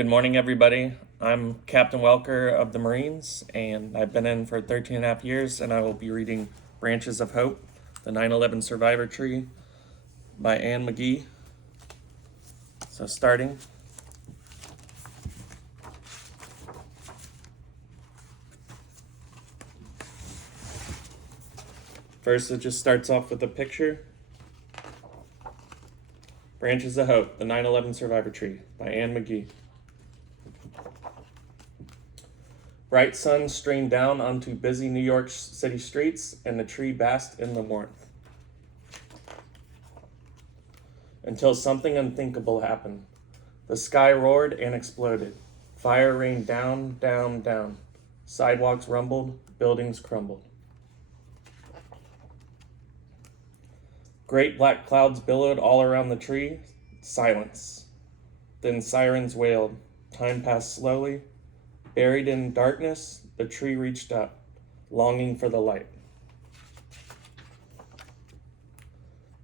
Good morning, everybody. I'm Captain Welker of the Marines, and I've been in for 13 and a half years, and I will be reading Branches of Hope, the 9/11 Survivor Tree by Anne McGee. So starting. First, it just starts off with a picture. Branches of Hope, the 9/11 Survivor Tree by Anne McGee. Bright sun streamed down onto busy New York City streets, and the tree basked in the warmth. Until something unthinkable happened. The sky roared and exploded. Fire rained down, down, down. Sidewalks rumbled, buildings crumbled. Great black clouds billowed all around the tree. Silence. Then sirens wailed. Time passed slowly. Buried in darkness, the tree reached up, longing for the light.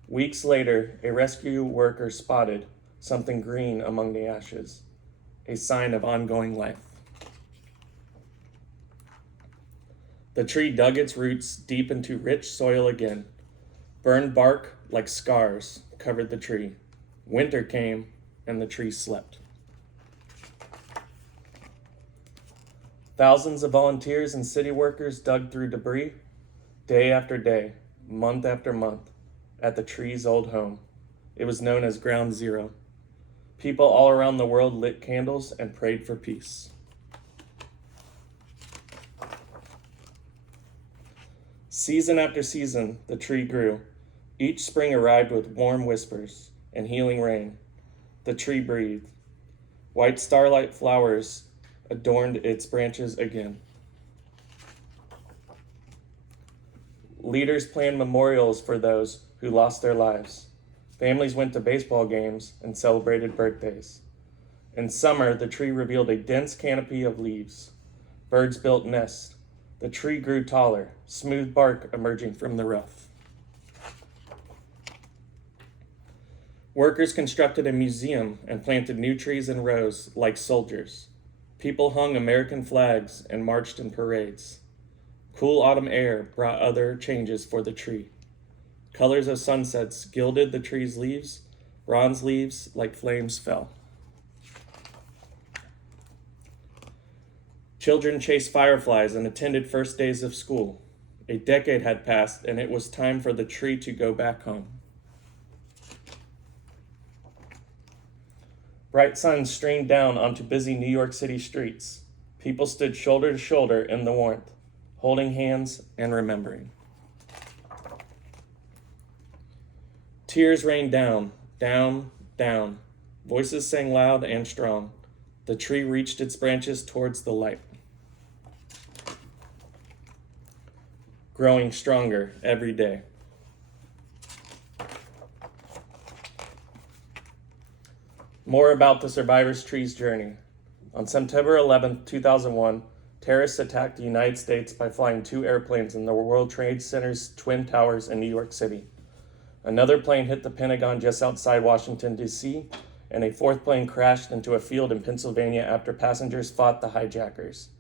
Weeks later, a rescue worker spotted something green among the ashes, a sign of ongoing life. The tree dug its roots deep into rich soil again. Burned bark like scars covered the tree. Winter came, and the tree slept. Thousands of volunteers and city workers dug through debris, day after day, month after month, at the tree's old home. It was known as Ground Zero. People all around the world lit candles and prayed for peace. Season after season, the tree grew. Each spring arrived with warm whispers and healing rain. The tree breathed. White starlight flowers adorned its branches again. Leaders planned memorials for those who lost their lives. Families went to baseball games and celebrated birthdays. In summer, the tree revealed a dense canopy of leaves. Birds built nests. The tree grew taller, smooth bark emerging from the rough. Workers constructed a museum and planted new trees in rows like soldiers. People hung American flags and marched in parades. Cool autumn air brought other changes for the tree. Colors of sunsets gilded the tree's leaves. Bronze leaves like flames fell. Children chased fireflies and attended first days of school. A decade had passed, and it was time for the tree to go back home. Bright sun streamed down onto busy New York City streets. People stood shoulder to shoulder in the warmth, holding hands and remembering. Tears rained down, down, down. Voices sang loud and strong. The tree reached its branches towards the light. Growing stronger every day. More about the survivors' tree's journey. On September 11, 2001, terrorists attacked the United States by flying 2 airplanes in the World Trade Center's Twin Towers in New York City. Another plane hit the Pentagon just outside Washington, D.C., and a 4th plane crashed into a field in Pennsylvania after passengers fought the hijackers.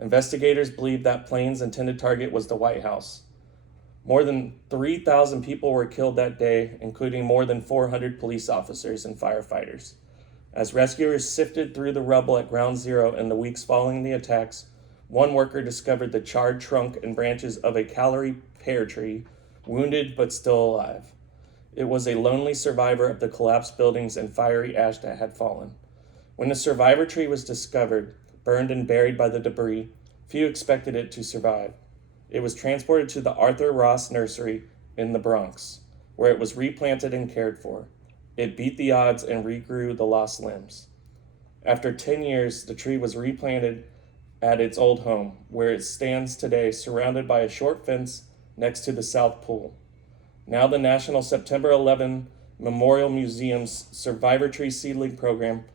Investigators believe that plane's intended target was the White House. More than 3,000 people were killed that day, including more than 400 police officers and firefighters. As rescuers sifted through the rubble at Ground Zero in the weeks following the attacks, one worker discovered the charred trunk and branches of a Callery pear tree, wounded but still alive. It was a lonely survivor of the collapsed buildings and fiery ash that had fallen. When the survivor tree was discovered, burned and buried by the debris, few expected it to survive. It was transported to the Arthur Ross Nursery in the Bronx, where it was replanted and cared for. It beat the odds and regrew the lost limbs. After 10 years, the tree was replanted at its old home, where it stands today surrounded by a short fence next to the South Pool. Now the National September 11 Memorial Museum's Survivor Tree Seedling Program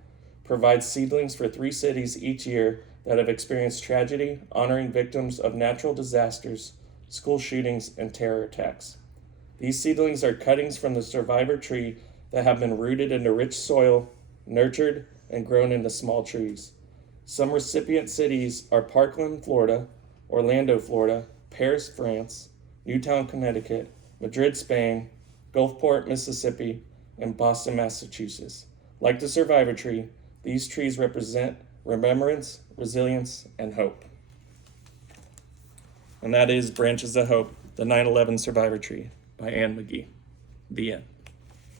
provides seedlings for 3 cities each year that have experienced tragedy, honoring victims of natural disasters, school shootings, and terror attacks. These seedlings are cuttings from the survivor tree that have been rooted into rich soil, nurtured, and grown into small trees. Some recipient cities are Parkland, Florida, Orlando, Florida, Paris, France, Newtown, Connecticut, Madrid, Spain, Gulfport, Mississippi, and Boston, Massachusetts. Like the survivor tree, these trees represent remembrance, resilience, and hope. And that is Branches of Hope, the 9/11 Survivor Tree by Anne McGee. The end.